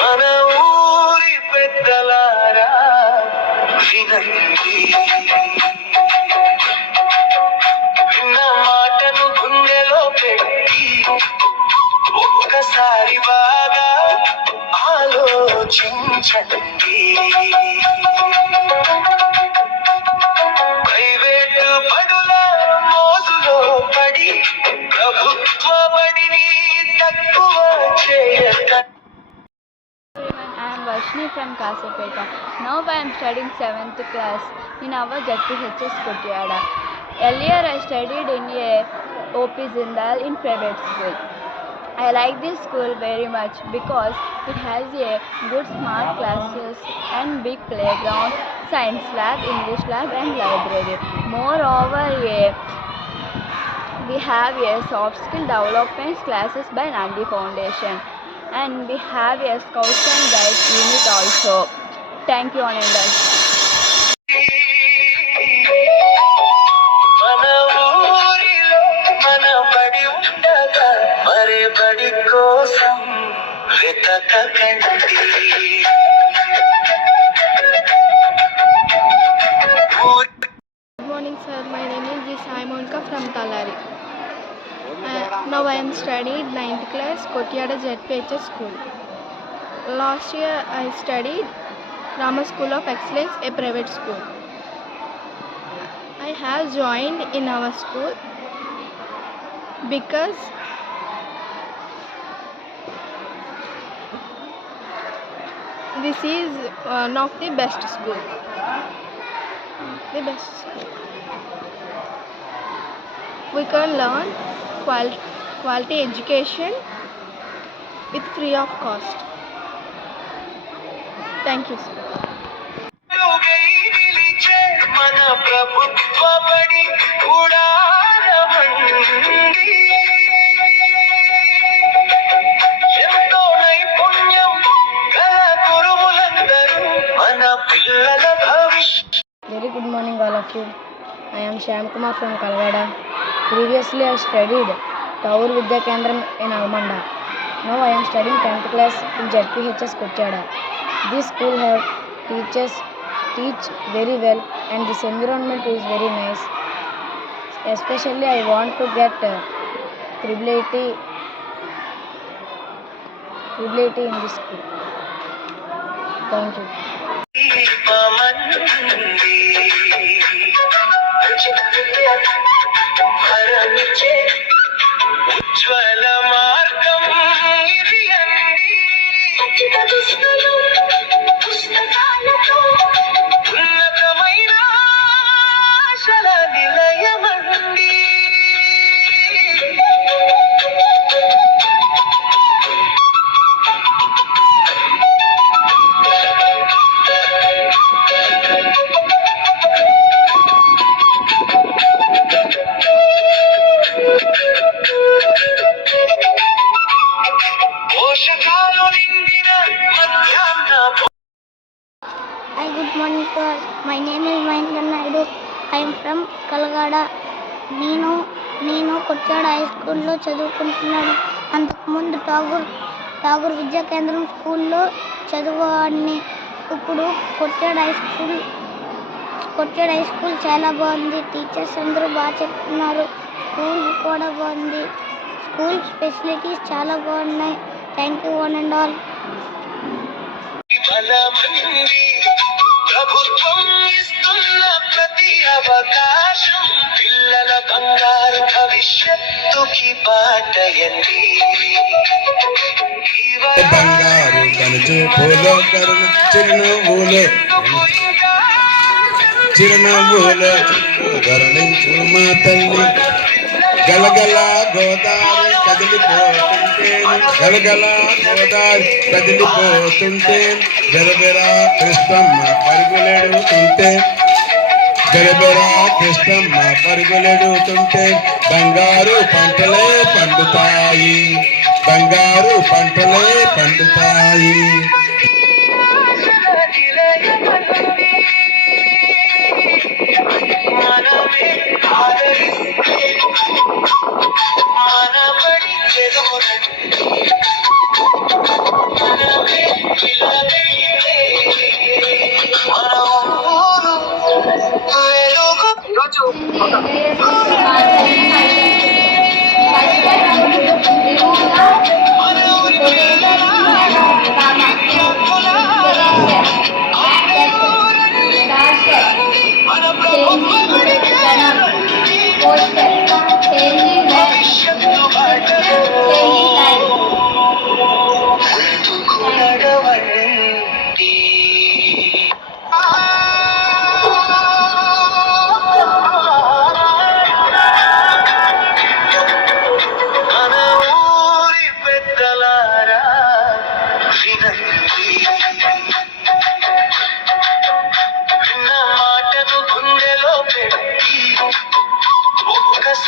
మన ఊరి పెద్దలారా వినండి, విన్న మాటను గుండెలో పెట్టి ఒక్కసారి బాగా ఆలోచించండి. ప్రైవేటు బడుల మోజులో పడి ప్రభుత్వ బడిని తక్కువ చేయకండి. I am Varshini from Kasapeta. Now I am studying 7th class in our ZPHS Kotiada. Earlier I studied in a OP Zindal in private school. I like this school very much because it has a good smart classes and big playground, science lab, English lab and library. Moreover, we have a soft skill development classes by Nandi Foundation. And we have a Scouts and Guides unit also. Thank you, Anandal. మన ఊరిలో మన బడి ఉండగా మరే బడి కోసం వెతకండి. Good morning, sir. My name is Jisai Monica from Talari. Now I am studying 9th class Kotiada ZPHS school. Last year I studied Rama School of Excellence, a private school. I have joined in our school because this is one of the best school. The best school. We can learn quality education with free of cost. Thank you, sir. మన ప్రభుత్వ బడి ఉడారవండి. ఎంతో నైపుణ్యం గల గురువులందరూ మన పిల్లల భవిష్యత్. Very good morning, all of you. I am Shyam Kumar from Kalgada. Previously, I studied Taur Vidya Kendram in Almanda. Now I am studying 10th class in ZPHS Kotiada. This school have teachers teach very well and this environment is very nice. Especially I want to get triple IT in this school. Thank you. ఉజ్వల మార్గం ఇది అండి. ఉన్నతమైన ఆశల నిలయమండి. పోషకాలు నిండిన మధ్యాహ్న. Hi, good morning, sir. My name is Mahendra Naidu. I am from Kalgada. నేను కొట్టాడ high స్కూల్లో చదువుకుంటున్నాను. అంతకుముందు ఠాగూర్ విద్యా కేంద్రం స్కూల్లో చదువువాడిని. ఇప్పుడు కొట్టాడ హై స్కూల్ చాలా బాగుంది. టీచర్స్ అందరూ బాగా చెప్తున్నారు. స్కూల్ కూడా బాగుంది. స్కూల్ ఫెసిలిటీస్ చాలా బాగున్నాయి. Thank you one and all. ప్రభుత్వం ఇస్తున్న ప్రతి అవకాశం పిల్లల బంగారు భవిష్యత్తుకి బాటయండి. బంగారు కనుచూపులో కరుణ చిరునవ్వులో వర్ణించు మా తల్లి. గలగల గోదావరి కదిలిపోతుంటే గరబెరా కృష్ణమ్మ పరుగులెడుతుంటే బంగారు పంటలే పండుతాయి.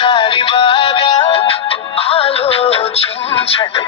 ఒక్కసారి బాగా ఆలోచించండి.